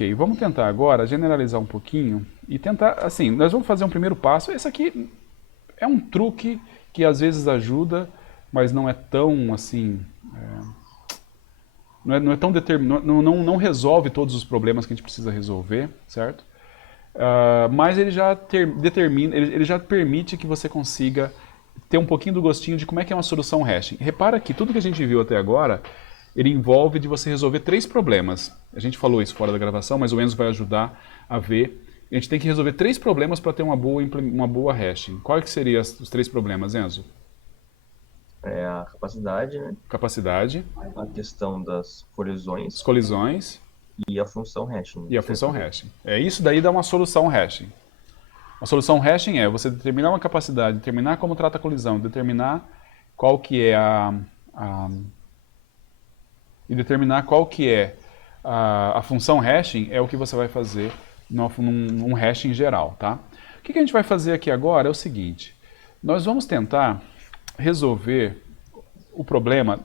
Ok, vamos tentar agora generalizar um pouquinho e tentar, assim, nós vamos fazer um primeiro passo. Esse aqui é um truque que às vezes ajuda, mas não é tão, assim, não é tão determinado, não resolve todos os problemas que a gente precisa resolver, certo? Mas ele já determina, ele já permite que você consiga ter um pouquinho do gostinho de como é que é uma solução hashing. Repara que tudo que a gente viu até agora, ele envolve de você resolver 3 problemas. A gente falou isso fora da gravação, mas o Enzo vai ajudar a ver. A gente tem que resolver 3 problemas para ter uma boa hashing. Quais que seriam os 3 problemas, Enzo? É a capacidade, né? Capacidade, A questão das as colisões colisões e a função hashing. e a função hashing. Isso daí dá uma solução hashing. Uma solução hashing é você determinar uma capacidade, determinar como trata a colisão, determinar qual que é e determinar qual que é a função hashing é o que você vai fazer num hashing geral, tá? O que a gente vai fazer aqui agora é o seguinte, nós vamos tentar resolver o problema,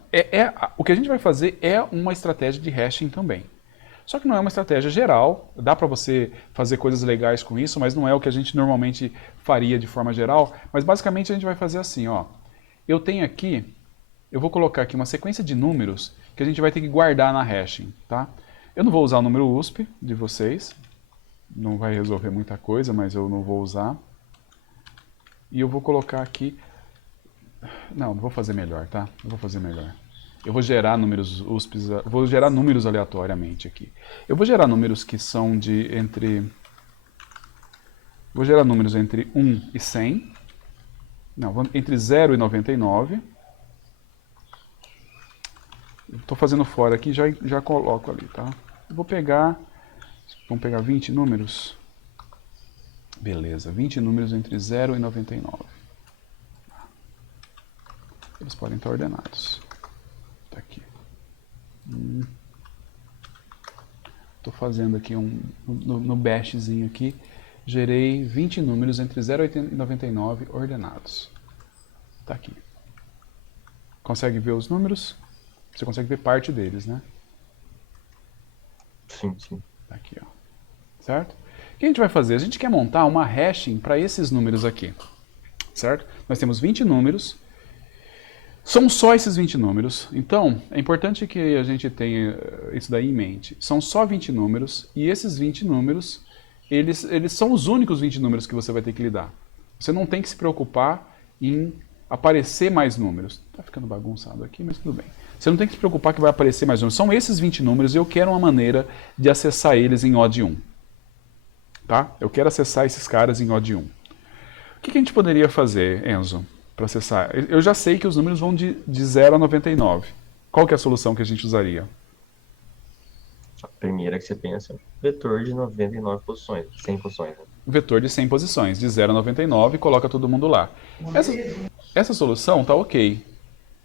o que a gente vai fazer é uma estratégia de hashing também. Só que não é uma estratégia geral, dá para você fazer coisas legais com isso, mas não é o que a gente normalmente faria de forma geral. Mas basicamente a gente vai fazer assim, ó. Eu tenho aqui, eu vou colocar aqui uma sequência de números que a gente vai ter que guardar na hashing, tá? Eu não vou usar o número USP de vocês, não vai resolver muita coisa, mas eu não vou usar. E eu vou colocar aqui, não vou fazer melhor, tá? Eu vou fazer melhor. Eu vou gerar números USPs, vou gerar números aleatoriamente aqui. Eu vou gerar números que são de entre... Vou gerar números entre 1 e 100. Não, entre 0 e 99. Estou fazendo fora aqui, já coloco ali, tá? Eu vou pegar... Vamos pegar 20 números. Beleza, 20 números entre 0 e 99. Eles podem estar ordenados. Tá aqui. Estou fazendo aqui no bashzinho aqui, gerei 20 números entre 0 e 99 ordenados. Tá aqui. Consegue ver os números? Você consegue ver parte deles, né? Sim, sim. Tá aqui, ó. Certo? O que a gente vai fazer? A gente quer montar uma hashing para esses números aqui. Certo? Nós temos 20 números. São só esses 20 números, então é importante que a gente tenha isso daí em mente. São só 20 números, e esses 20 números, eles são os únicos 20 números que você vai ter que lidar. Você não tem que se preocupar em aparecer mais números. Tá ficando bagunçado aqui, mas tudo bem. Você não tem que se preocupar que vai aparecer mais números. São esses 20 números e eu quero uma maneira de acessar eles em odd 1. Tá? Eu quero acessar esses caras em odd 1. O que a gente poderia fazer, Enzo, para acessar? Eu já sei que os números vão de 0 a 99. Qual que é a solução que a gente usaria? A primeira que você pensa é um vetor de 99 posições, 100 posições, né? Vetor de 100 posições, de 0 a 99, coloca todo mundo lá. Essa solução está ok.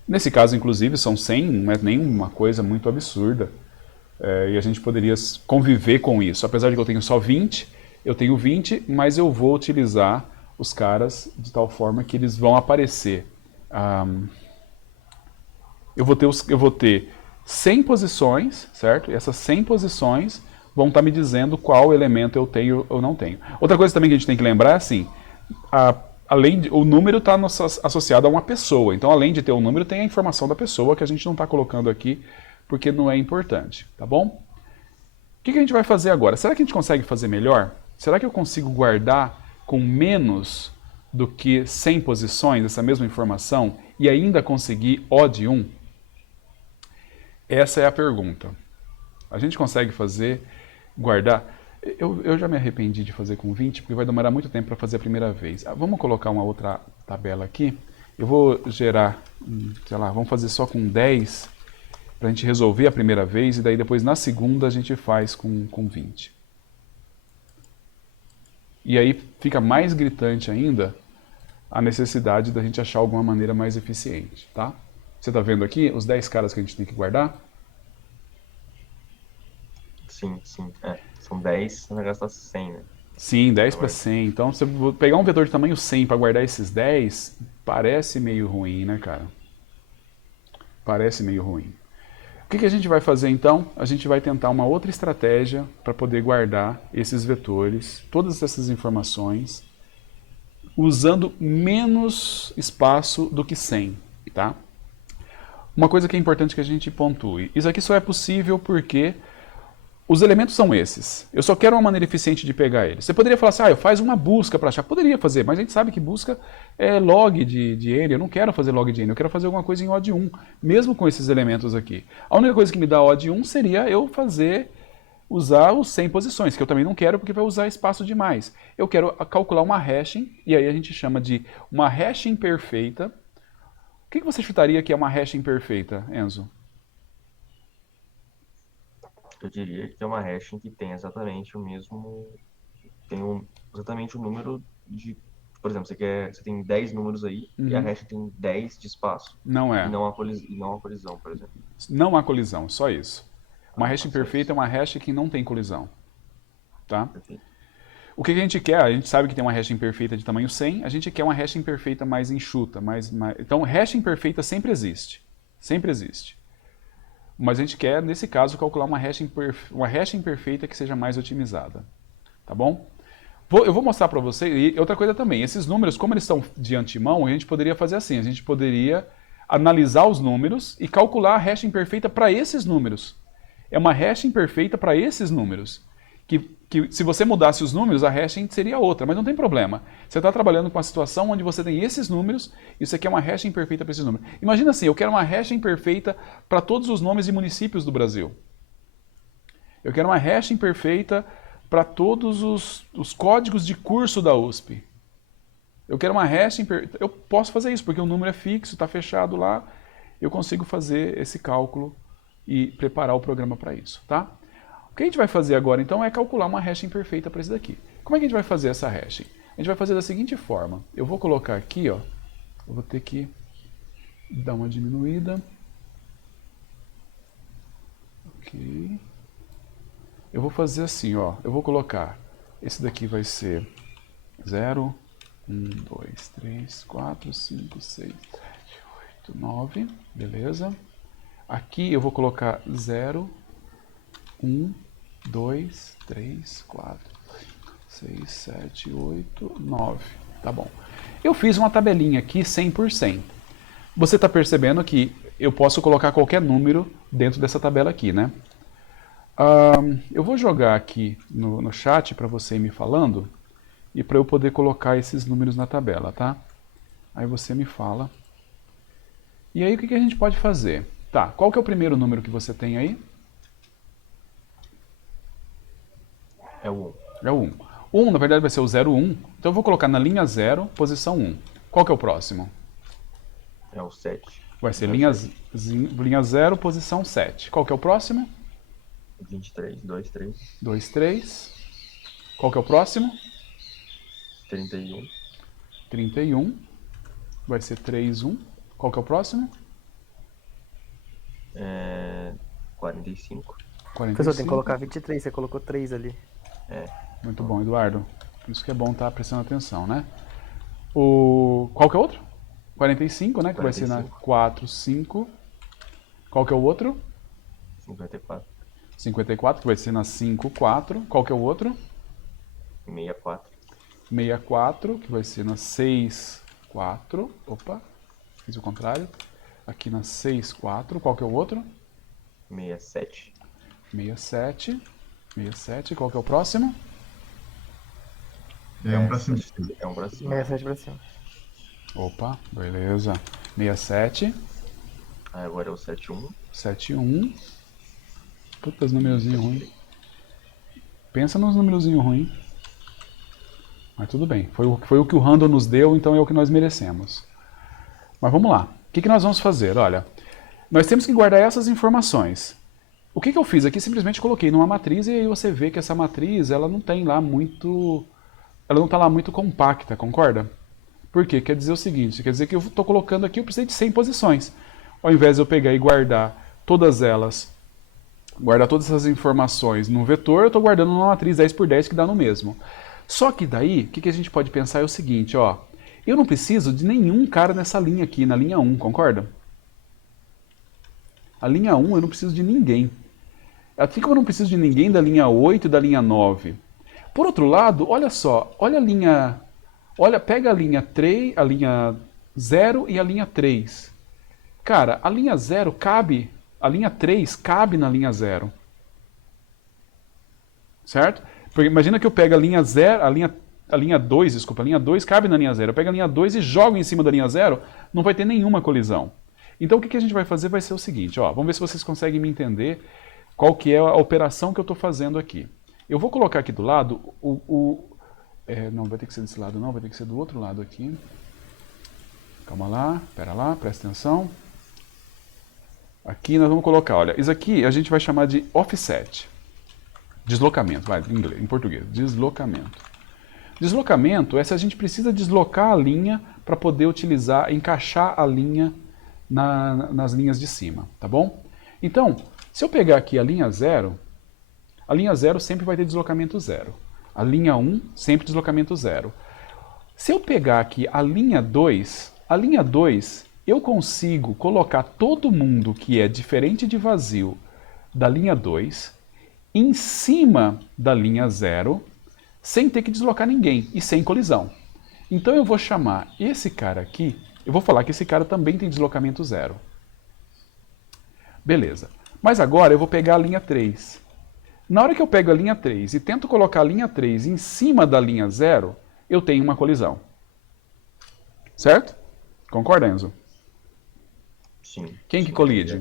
Nesse caso, inclusive, são 100, não é nenhuma coisa muito absurda. E a gente poderia conviver com isso. Apesar de que eu tenho só 20, eu tenho 20, mas eu vou utilizar os caras de tal forma que eles vão aparecer. Eu vou ter 100 posições, certo? E essas 100 posições vão estar me dizendo qual elemento eu tenho ou não tenho. Outra coisa também que a gente tem que lembrar é assim, o número está associado a uma pessoa. Então, além de ter o número, tem a informação da pessoa que a gente não está colocando aqui porque não é importante, tá bom? O que a gente vai fazer agora? Será que a gente consegue fazer melhor? Será que eu consigo guardar com menos do que 100 posições essa mesma informação e ainda conseguir odd 1? Essa é a pergunta. A gente consegue fazer, guardar... Eu já me arrependi de fazer com 20, porque vai demorar muito tempo para fazer a primeira vez. Vamos colocar uma outra tabela aqui. Eu vou gerar, sei lá, vamos fazer só com 10, para a gente resolver a primeira vez, e daí depois na segunda a gente faz com 20. E aí fica mais gritante ainda a necessidade da gente achar alguma maneira mais eficiente, tá? Você está vendo aqui os 10 caras que a gente tem que guardar? Sim, sim. São 10, você vai gastar 100, né? Sim, 10 para Agora, 100. Então, se eu pegar um vetor de tamanho 100 para guardar esses 10, parece meio ruim, né, cara? Parece meio ruim. que a gente vai fazer então? A gente vai tentar uma outra estratégia para poder guardar esses vetores, todas essas informações, usando menos espaço do que 100, tá? Uma coisa que é importante que a gente pontue. Isso aqui só é possível porque os elementos são esses. Eu só quero uma maneira eficiente de pegar eles. Você poderia falar assim, eu faço uma busca para achar. Poderia fazer, mas a gente sabe que busca é log de n. Eu não quero fazer log de n, eu quero fazer alguma coisa em O de 1, mesmo com esses elementos aqui. A única coisa que me dá O de 1 seria eu usar os 100 posições, que eu também não quero porque vai usar espaço demais. Eu quero calcular uma hashing, e aí a gente chama de uma hashing perfeita. O que você chutaria que é uma hashing perfeita, Enzo? Eu diria que é uma hashing que tem exatamente o mesmo, exatamente o número de, por exemplo, você tem 10 números aí e a hash tem 10 de espaço. Não E é. não há colisão, por exemplo. Não há colisão, só isso. Uma hash Só perfeita é isso. uma hash que não tem colisão. Tá? Perfeito. O que a gente quer? A gente sabe que tem uma hash imperfeita de tamanho 100, a gente quer uma hash imperfeita mais enxuta. Então, hash imperfeita sempre existe. Sempre existe. Mas a gente quer, nesse caso, calcular uma hash imperfeita que seja mais otimizada. Tá bom? Eu vou mostrar para você, e outra coisa também, esses números, como eles estão de antemão, a gente poderia fazer assim, a gente poderia analisar os números e calcular a hash imperfeita para esses números. É uma hash imperfeita para esses números. Que se você mudasse os números, a hashing seria outra, mas não tem problema. Você está trabalhando com uma situação onde você tem esses números e você quer uma hashing perfeita para esses números. Imagina assim, eu quero uma hashing perfeita para todos os nomes e municípios do Brasil. Eu quero uma hashing perfeita para todos os códigos de curso da USP. Eu quero uma hashing perfeita. Eu posso fazer isso, porque o número é fixo, está fechado lá. Eu consigo fazer esse cálculo e preparar o programa para isso, tá? O que a gente vai fazer agora, então, é calcular uma hashing perfeita para esse daqui. Como é que a gente vai fazer essa hashing? A gente vai fazer da seguinte forma. Eu vou colocar aqui, ó. Eu vou ter que dar uma diminuída. Ok. Eu vou fazer assim, ó. Eu vou colocar. Esse daqui vai ser 0, 1, 2, 3, 4, 5, 6, 7, 8, 9. Beleza. Aqui eu vou colocar 0, 1, 2, 3, 4, 6, 7, 8, 9. Tá bom. Eu fiz uma tabelinha aqui 100 por 100. Você está percebendo que eu posso colocar qualquer número dentro dessa tabela aqui, né? Eu vou jogar aqui no chat para você ir me falando e para eu poder colocar esses números na tabela, tá? Aí você me fala. E aí o que a gente pode fazer? Tá, qual que é o primeiro número que você tem aí? É o 1. É o 1. O 1, na verdade, vai ser o 0, 1. Então eu vou colocar na linha 0, posição 1. Qual que é o próximo? É o 7. Vai ser linha 0, posição 7. Qual que é o próximo? 23, 2, 3. 2, 3. Qual que é o próximo? 31. 31. Vai ser 3, 1. Qual que é o próximo? 45. 45. Pessoal, tem que colocar 23, você colocou 3 ali. Muito bom, Eduardo. Por isso que é bom estar prestando atenção, né? Qual que é o outro? 45, né? Que 45. Vai ser na 4, 5. Qual que é o outro? 54. 54, que vai ser na 5, 4. Qual que é o outro? 64. 64, que vai ser na 6, 4. Opa, fiz o contrário. Aqui na 6, 4. Qual que é o outro? 67. 67. 67. Qual que é o próximo? É um pra cima. É um pra cima. 67 pra cima. Opa, beleza. 67. Agora é o 71. 71. Puta, os numerozinhos ruins. Pensa nos numerozinhos ruins. Mas tudo bem. Foi o que o random nos deu, então é o que nós merecemos. Mas vamos lá. O que nós vamos fazer? Olha, nós temos que guardar essas informações. O que eu fiz aqui? Simplesmente coloquei numa matriz e aí você vê que essa matriz ela não tem lá muito... Ela não está lá muito compacta, concorda? Por quê? Quer dizer o seguinte, quer dizer que eu estou colocando aqui, eu precisei de 100 posições. Ao invés de eu pegar e guardar todas elas, guardar todas essas informações num vetor, eu estou guardando numa matriz 10 por 10 que dá no mesmo. Só que daí, o que a gente pode pensar é o seguinte, ó, eu não preciso de nenhum cara nessa linha aqui, na linha 1, concorda? A linha 1 eu não preciso de ninguém. Assim como eu não preciso de ninguém da linha 8 e da linha 9. Por outro lado, olha só, olha a linha... pega a linha 3, a linha 0 e a linha 3. Cara, a linha 0 cabe, a linha 3 cabe na linha 0. Certo? Porque imagina que eu pego a linha 0, a linha 2, desculpa, a linha 2 cabe na linha 0. Eu pego a linha 2 e jogo em cima da linha 0, não vai ter nenhuma colisão. Então o que a gente vai fazer vai ser o seguinte, ó, vamos ver se vocês conseguem me entender qual que é a operação que eu estou fazendo aqui. Eu vou colocar aqui do lado não, vai ter que ser desse lado não, vai ter que ser do outro lado aqui. Calma lá, pera lá, presta atenção. Aqui nós vamos colocar, olha, isso aqui a gente vai chamar de offset. Deslocamento, vai, em português, deslocamento. Deslocamento é se a gente precisa deslocar a linha para poder utilizar, encaixar a linha nas linhas de cima, tá bom? Então, se eu pegar aqui a linha 0 sempre vai ter deslocamento 0. A linha 1 sempre deslocamento 0. Se eu pegar aqui a linha 2 eu consigo colocar todo mundo que é diferente de vazio da linha 2 em cima da linha 0, sem ter que deslocar ninguém e sem colisão. Então eu vou chamar esse cara aqui, eu vou falar que esse cara também tem deslocamento 0. Beleza. Mas agora eu vou pegar a linha 3. Na hora que eu pego a linha 3 e tento colocar a linha 3 em cima da linha 0, eu tenho uma colisão. Certo? Concorda, Enzo? Sim. Quem que colide?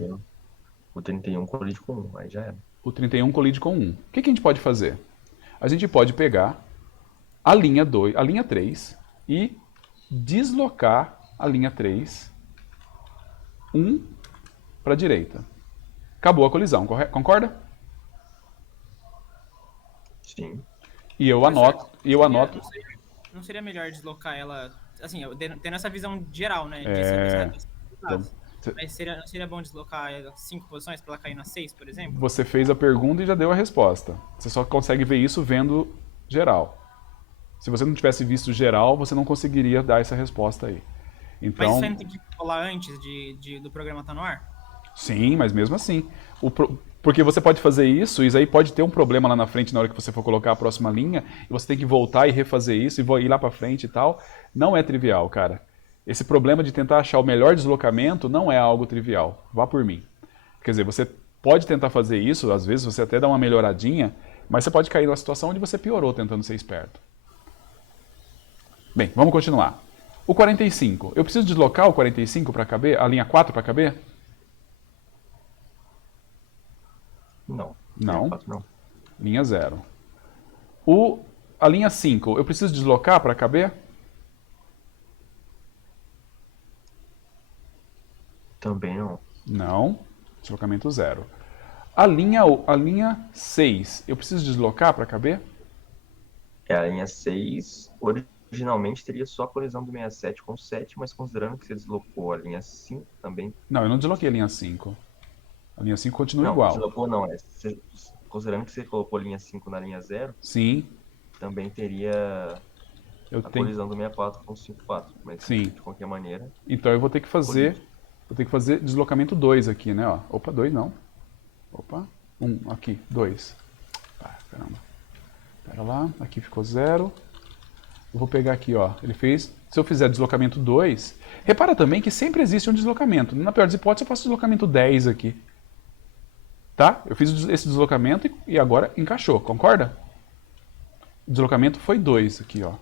O 31 colide com 1, aí já era. O 31 colide com 1. O que a gente pode fazer? A gente pode pegar a linha 3 e deslocar a linha 3 1 para a direita. Acabou a colisão, concorda? Sim. E eu anoto. Não seria melhor deslocar ela, assim, tendo essa visão geral, né? Mas não seria bom deslocar ela 5 posições para ela cair na 6, por exemplo? Você fez a pergunta e já deu a resposta. Você só consegue ver isso vendo geral. Se você não tivesse visto geral, você não conseguiria dar essa resposta aí. Então, mas isso aí não tem que rolar antes do programa estar no ar? Sim, mas mesmo assim. Porque você pode fazer isso aí pode ter um problema lá na frente na hora que você for colocar a próxima linha, e você tem que voltar e refazer isso, e ir lá pra frente e tal. Não é trivial, cara. Esse problema de tentar achar o melhor deslocamento não é algo trivial. Vá por mim. Quer dizer, você pode tentar fazer isso, às vezes você até dá uma melhoradinha, mas você pode cair numa situação onde você piorou tentando ser esperto. Bem, vamos continuar. O 45. Eu preciso deslocar o 45 para caber? A linha 4 para caber? Não. Não. Não. Linha 0. A linha 5. Eu preciso deslocar para caber? Também não. Não. Deslocamento 0. A linha 6. Eu preciso deslocar para caber? A linha 6, originalmente teria só a colisão do 67 com 7, mas considerando que você deslocou a linha 5 também... Não, eu não desloquei a linha 5. A linha 5 continua não, igual. Deslocou não, considerando que você colocou a linha 5 na linha 0, Sim. também teria colisão do 64 com 54. Mas sim. De qualquer maneira... Então eu vou ter que fazer... deslocamento 2 aqui, né? Ó. Opa, 2 não. Opa, 1 aqui, 2. Ah, caramba. Pera lá, aqui ficou 0. Eu vou pegar aqui, ó. Ele fez... Se eu fizer deslocamento 2... Repara também que sempre existe um deslocamento. Na pior das hipóteses, eu faço deslocamento 10 aqui. Tá? Eu fiz esse deslocamento e agora encaixou, concorda? O deslocamento foi 2 aqui, ó.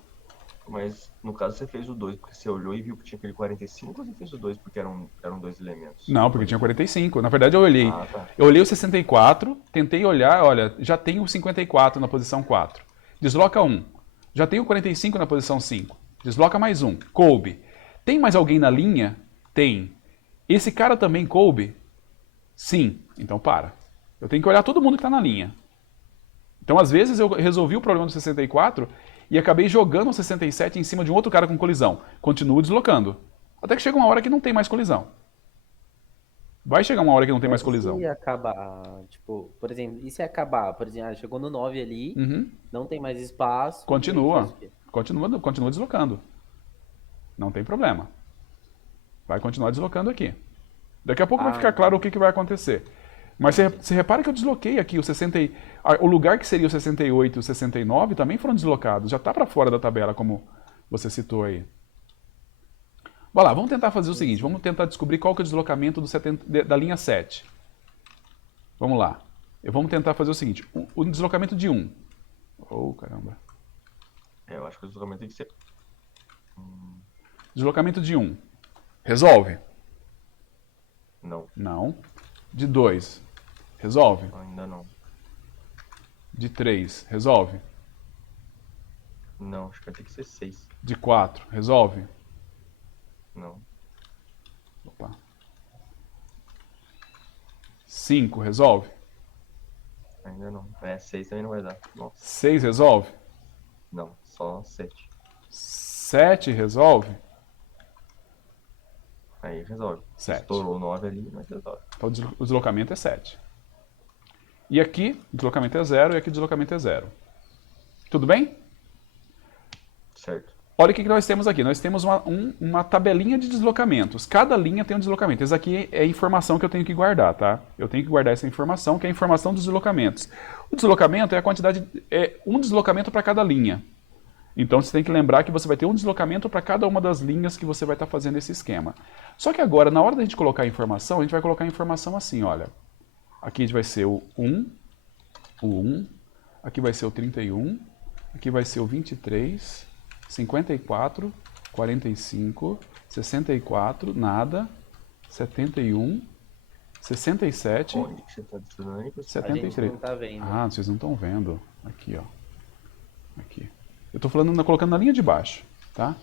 Mas, no caso, você fez o 2 porque você olhou e viu que tinha aquele 45, ou você fez o 2 porque eram 2 elementos? Não, porque tinha 45. Na verdade, eu olhei. Tá. Eu olhei o 64, tentei olhar, olha, já tem o 54 na posição 4. Desloca 1. Já tem o 45 na posição 5. Desloca mais 1. Coube. Tem mais alguém na linha? Tem. Esse cara também coube? Sim. Então para. Eu tenho que olhar todo mundo que está na linha. Então, às vezes, eu resolvi o problema do 64 e acabei jogando o 67 em cima de um outro cara com colisão. Continuo deslocando. Até que chega uma hora que não tem mais colisão. Vai chegar uma hora que não tem mais colisão. E se acabar, tipo, por exemplo, e se acabar, por exemplo, chegou no 9 ali, não tem mais espaço. Continua deslocando. Não tem problema. Vai continuar deslocando aqui. Daqui a pouco vai ficar claro o que vai acontecer. Mas você repara que eu desloquei aqui o lugar que seria o 68 e o 69 também foram deslocados. Já está para fora da tabela, como você citou aí. Vamos lá, vamos tentar fazer o seguinte. Vamos tentar descobrir qual que é o deslocamento da linha 7. Vamos lá. Vamos tentar fazer o seguinte. O deslocamento de 1. Oh, caramba. Eu acho que o deslocamento tem que ser... Deslocamento de 1. Resolve? Não. Não. De 2. Resolve? Ainda não. De 3. Resolve? Não, acho que vai ter que ser 6. De 4. Resolve? Não. Opa. 5. Resolve? Ainda não. 6 também não vai dar. Nossa. 6 resolve? Não, só 7. 7 resolve? Aí resolve. 7. Estourou 9 ali, mas resolve. Então o deslocamento é 7. E aqui, o deslocamento é 0 e aqui o deslocamento é 0. Tudo bem? Certo. Olha o que nós temos aqui. Nós temos uma tabelinha de deslocamentos. Cada linha tem um deslocamento. Essa aqui é a informação que eu tenho que guardar, tá? Eu tenho que guardar essa informação, que é a informação dos deslocamentos. O deslocamento é a quantidade, é um deslocamento para cada linha. Então você tem que lembrar que você vai ter um deslocamento para cada uma das linhas que você vai estar fazendo esse esquema. Só que agora, na hora da gente colocar a informação, a gente vai colocar a informação assim, olha. Aqui vai ser o 1, aqui vai ser o 31, aqui vai ser o 23, 54, 45, 64, nada, 71, 67, Onde que você tá estudando aí? 73. A gente não tá vendo. Ah, vocês não estão vendo. Aqui, ó. Aqui. Eu estou colocando na linha de baixo, tá?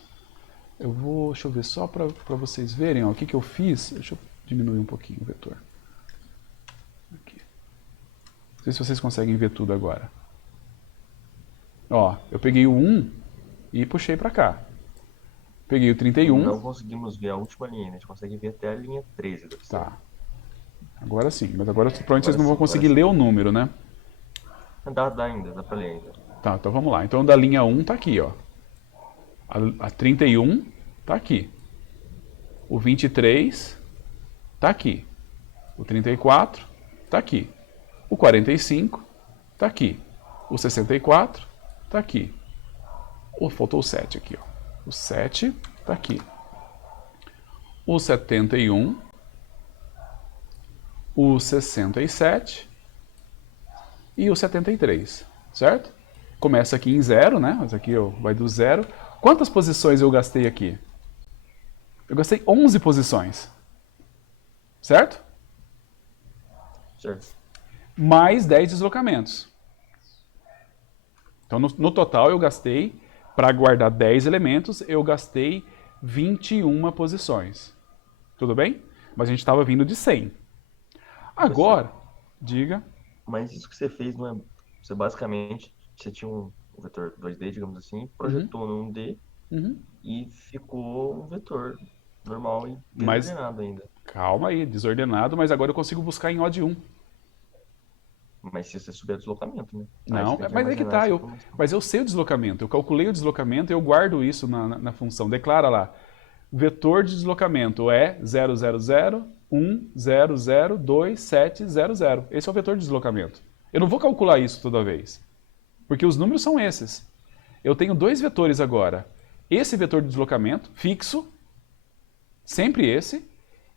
Deixa eu ver só para vocês verem, ó, o que eu fiz. Deixa eu diminuir um pouquinho o vetor. Aqui. Não sei se vocês conseguem ver tudo agora. Ó, eu peguei o 1 e puxei para cá. Peguei o 31. Não conseguimos ver a última linha, né? A gente consegue ver até a linha 13. Tá. Agora sim, mas agora provavelmente vocês não vão conseguir ler o número, né? Dá ainda, dá pra ler ainda. Tá, então vamos lá. Então da linha 1 tá aqui, ó. A 31 tá aqui. O 23 tá aqui. O 34 tá aqui. O 45 tá aqui. O 64 tá aqui. Faltou o 7 aqui, ó. O 7 tá aqui. O 71. O 67 e o 73, certo? Começa aqui em 0, né? Mas aqui vai do 0. Quantas posições eu gastei aqui? Eu gastei 11 posições, certo? Certo. Mais 10 deslocamentos. Então, no total, eu gastei, para guardar 10 elementos, eu gastei 21 posições. Tudo bem? Mas a gente estava vindo de 100. Agora, diga. Mas isso que você fez não é... Você basicamente, você tinha um vetor 2D, digamos assim, projetou no 1D e ficou um vetor normal e desordenado ainda. Calma aí, desordenado, mas agora eu consigo buscar em O de 1. Mas se você souber o deslocamento, né? Não, mas é que tá, mas eu sei o deslocamento, eu calculei o deslocamento e eu guardo isso na função. Declara lá, vetor de deslocamento é 0, 0, 0, 1, 0, 0, 2, 7, 0, 0. Esse é o vetor de deslocamento. Eu não vou calcular isso toda vez, porque os números são esses. Eu tenho dois vetores agora. Esse vetor de deslocamento, fixo, sempre esse,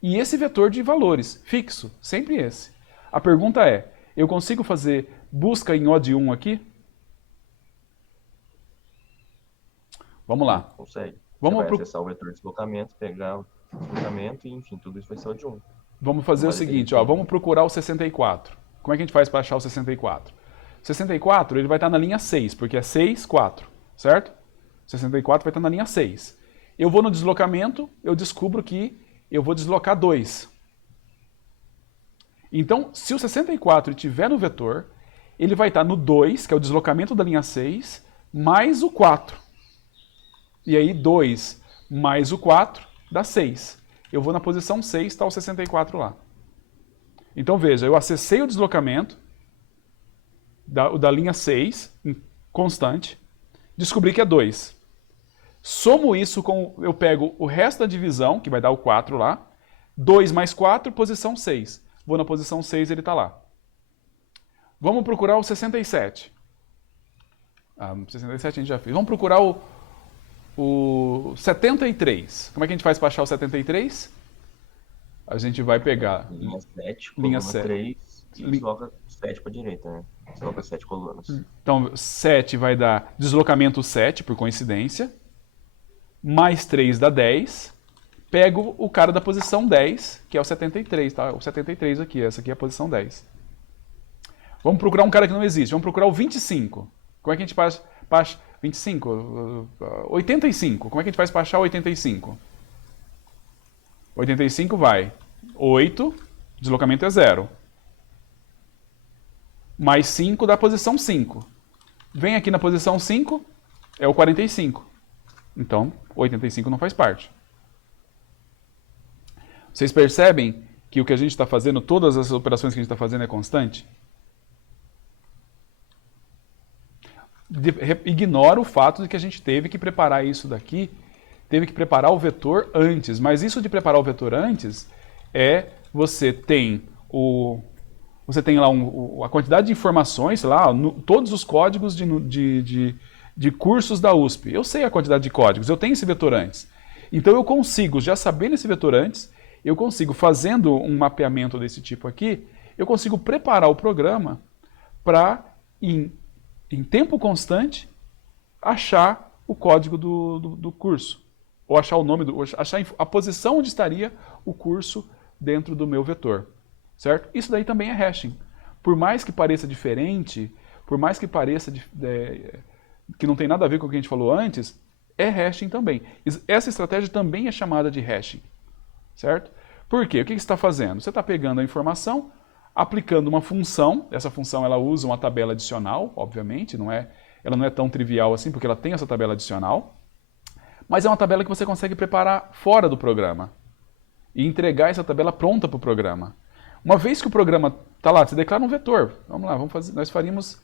e esse vetor de valores, fixo, sempre esse. A pergunta é, eu consigo fazer busca em O de 1 aqui? Vamos lá. Consegue. Vamos Você vai acessar o vetor de deslocamento, pegar o deslocamento e, enfim, tudo isso vai ser O de 1. Vamos fazer o seguinte, ó, vamos procurar o 64. Como é que a gente faz para achar o 64? O 64 ele vai estar na linha 6, porque é 6, 4, certo? O 64 vai estar na linha 6. Eu vou no deslocamento, eu descubro que eu vou deslocar 2. Então, se o 64 estiver no vetor, ele vai estar no 2, que é o deslocamento da linha 6, mais o 4. E aí 2 mais o 4 dá 6. Eu vou na posição 6, está o 64 lá. Então veja, eu acessei o deslocamento da linha 6, constante, descobri que é 2. Somo isso com, eu pego o resto da divisão, que vai dar o 4 lá, 2 mais 4, posição 6. Vou na posição 6, ele está lá. Vamos procurar o 67. Ah, 67 a gente já fez. Vamos procurar o 73. Como é que a gente faz para achar o 73? A gente vai pegar... Linha 7, linha coluna 3, e desloca 7 para a direita, né? Desloca 7 colunas. Então, 7 vai dar deslocamento 7, por coincidência. Mais 3 dá 10. Pego o cara da posição 10, que é o 73, tá? O 73 aqui, essa aqui é a posição 10. Vamos procurar um cara que não existe. Vamos procurar o 25. Como é que a gente faz para 25? 85. Como é que a gente faz para achar o 85? 85 vai 8, deslocamento é 0. Mais 5 dá posição 5. Vem aqui na posição 5, é o 45. Então, 85 não faz parte. Vocês percebem que o que a gente está fazendo, todas as operações que a gente está fazendo é constante? Ignora o fato de que a gente teve que preparar isso daqui, teve que preparar o vetor antes. Mas isso de preparar o vetor antes é você tem lá a quantidade de informações, sei lá, todos os códigos de cursos da USP. Eu sei a quantidade de códigos, eu tenho esse vetor antes. Então eu consigo, já sabendo esse vetor antes, eu consigo, fazendo um mapeamento desse tipo aqui, eu consigo preparar o programa para, em tempo constante, achar o código do curso. Ou achar o nome, achar a posição onde estaria o curso dentro do meu vetor. Certo? Isso daí também é hashing. Por mais que pareça diferente, por mais que pareça que não tem nada a ver com o que a gente falou antes, é hashing também. Essa estratégia também é chamada de hashing. Certo? Por quê? O que você está fazendo? Você está pegando a informação, aplicando uma função. Essa função ela usa uma tabela adicional, obviamente. Ela não é tão trivial assim, porque ela tem essa tabela adicional. Mas é uma tabela que você consegue preparar fora do programa. E entregar essa tabela pronta para o programa. Uma vez que o programa está lá, você declara um vetor. Vamos lá, nós faríamos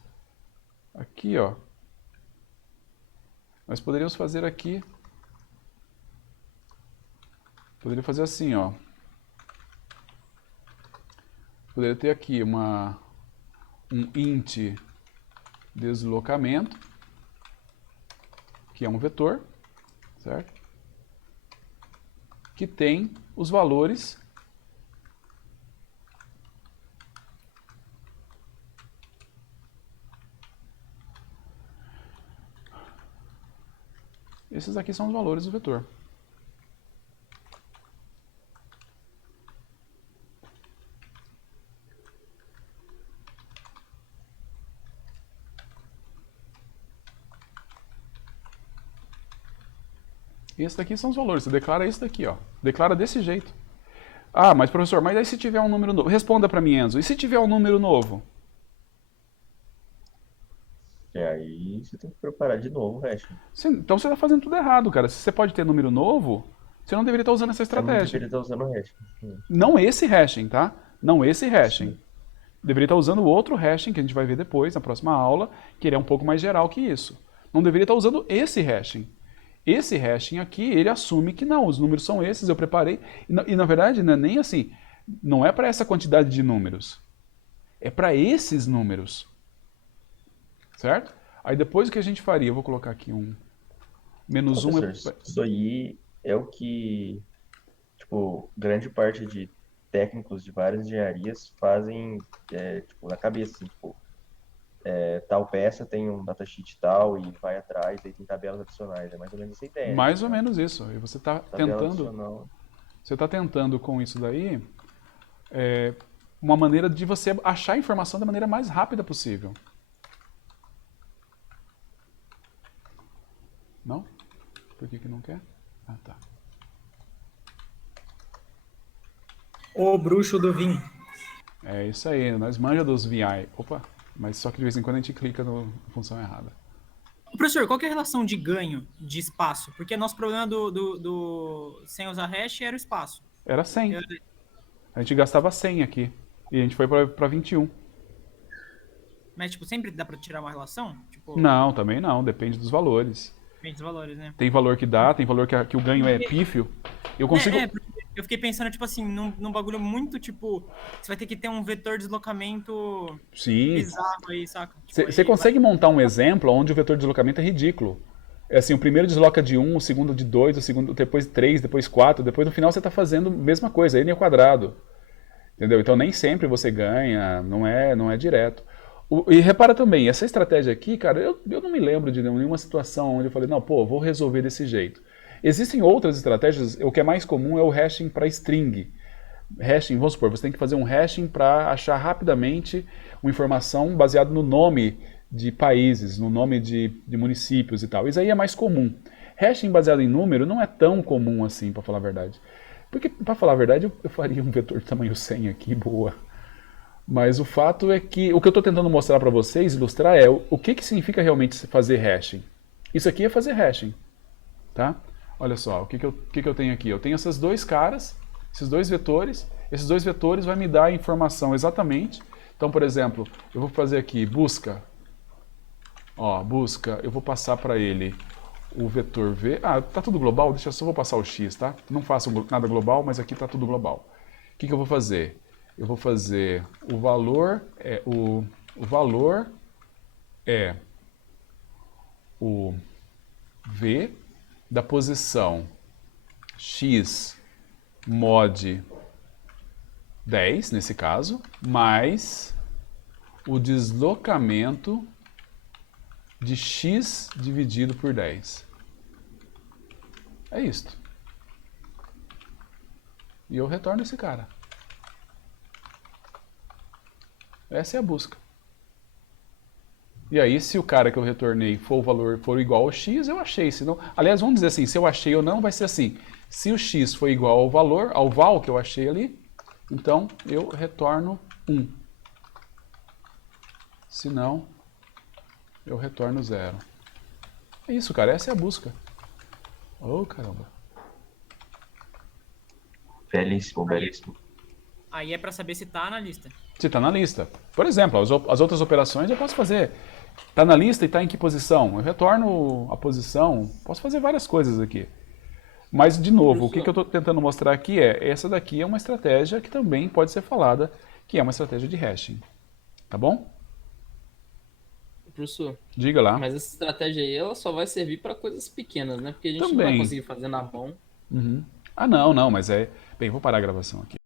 aqui, ó. Nós poderíamos fazer aqui. Poderia fazer assim, ó. Poderia ter aqui um int deslocamento, que é um vetor, certo? Que tem os valores esses aqui são os valores do vetor. Esse daqui são os valores. Você declara esse daqui, ó. Declara desse jeito. Ah, mas professor, mas aí se tiver um número novo? Responda para mim, Enzo. E se tiver um número novo? Aí você tem que preparar de novo o hash. Então você está fazendo tudo errado, cara. Se você pode ter número novo, você não deveria estar usando essa Eu não estratégia. deveria estar usando o hash. Não esse hashing, tá? Não esse hashing. Deveria estar usando o outro hashing, que a gente vai ver depois, na próxima aula, que ele é um pouco mais geral que isso. Não deveria estar usando esse hashing. Esse hashing aqui, ele assume que não, os números são esses, eu preparei. E na verdade, não é nem assim, não é para essa quantidade de números. É para esses números. Certo? Aí depois o que a gente faria, eu vou colocar aqui um menos 1. Isso aí é o que, tipo, grande parte de técnicos de várias engenharias fazem, tipo, na cabeça, assim, tipo, tal peça tem um datasheet tal e vai atrás, aí tem tabelas adicionais, é mais ou menos essa ideia. Mais ou menos isso. E você está tentando com isso daí uma maneira de você achar a informação da maneira mais rápida possível. Não? Por que não quer? Ah, tá. O bruxo do vinho. É isso aí, nós manja dos VI. Opa, mas só que de vez em quando a gente clica na função errada. Professor, qual que é a relação de ganho de espaço? Porque nosso problema sem usar hash era o espaço. Era 100. A gente gastava 100 aqui. E a gente foi para 21. Mas, tipo, sempre dá para tirar uma relação? Tipo... Não, também não. Depende dos valores. Depende dos valores, né? Tem valor que dá, tem valor que o ganho é pífio. Eu consigo... eu fiquei pensando, tipo assim, num bagulho muito, tipo, você vai ter que ter um vetor de deslocamento Sim. bizarro aí, saca? Você consegue montar um exemplo onde o vetor de deslocamento é ridículo. É assim, o primeiro desloca de 1, o segundo de 2, o segundo depois 3, depois 4, depois no final você está fazendo a mesma coisa, n ao quadrado. Entendeu? Então nem sempre você ganha, não é direto. E repara também, essa estratégia aqui, cara, eu não me lembro de nenhuma situação onde eu falei, não, pô, vou resolver desse jeito. Existem outras estratégias, o que é mais comum é o hashing para string. Hashing, vamos supor, você tem que fazer um hashing para achar rapidamente uma informação baseada no nome de países, no nome de municípios e tal. Isso aí é mais comum. Hashing baseado em número não é tão comum assim, para falar a verdade. Porque, para falar a verdade, eu faria um vetor de tamanho 100 aqui, boa. Mas o fato é que o que eu estou tentando mostrar para vocês, ilustrar, é o que significa realmente fazer hashing. Isso aqui é fazer hashing. Tá? Olha só, o que eu tenho aqui? Eu tenho esses dois caras, esses dois vetores vão me dar a informação exatamente. Então, por exemplo, eu vou fazer aqui busca. Ó, busca, eu vou passar para ele o vetor V. Ah, tá tudo global? Deixa eu só vou passar o X, tá? Não faço nada global, mas aqui tá tudo global. O que eu vou fazer? Eu vou fazer o valor o valor é o V da posição X mod 10, nesse caso, mais o deslocamento de X dividido por 10. É isto. E eu retorno esse cara. Essa é a busca. E aí, se o cara que eu retornei for o valor for igual ao x, eu achei. Senão, aliás, vamos dizer assim, se eu achei ou não, vai ser assim. Se o x for igual ao valor, ao val que eu achei ali, então eu retorno 1. Se não, eu retorno 0. É isso, cara. Essa é a busca. Oh, caramba. Belíssimo, belíssimo. Aí é pra saber se tá na lista. Se está na lista. Por exemplo, as outras operações eu posso fazer. Está na lista e está em que posição? Eu retorno a posição. Posso fazer várias coisas aqui. Mas, de novo, o que eu estou tentando mostrar aqui essa daqui é uma estratégia que também pode ser falada, que é uma estratégia de hashing. Tá bom? Professor, diga lá. Mas essa estratégia aí, ela só vai servir para coisas pequenas, né? Porque a gente não vai Também. conseguir fazer na mão. Uhum. Ah, não, mas é... Bem, vou parar a gravação aqui.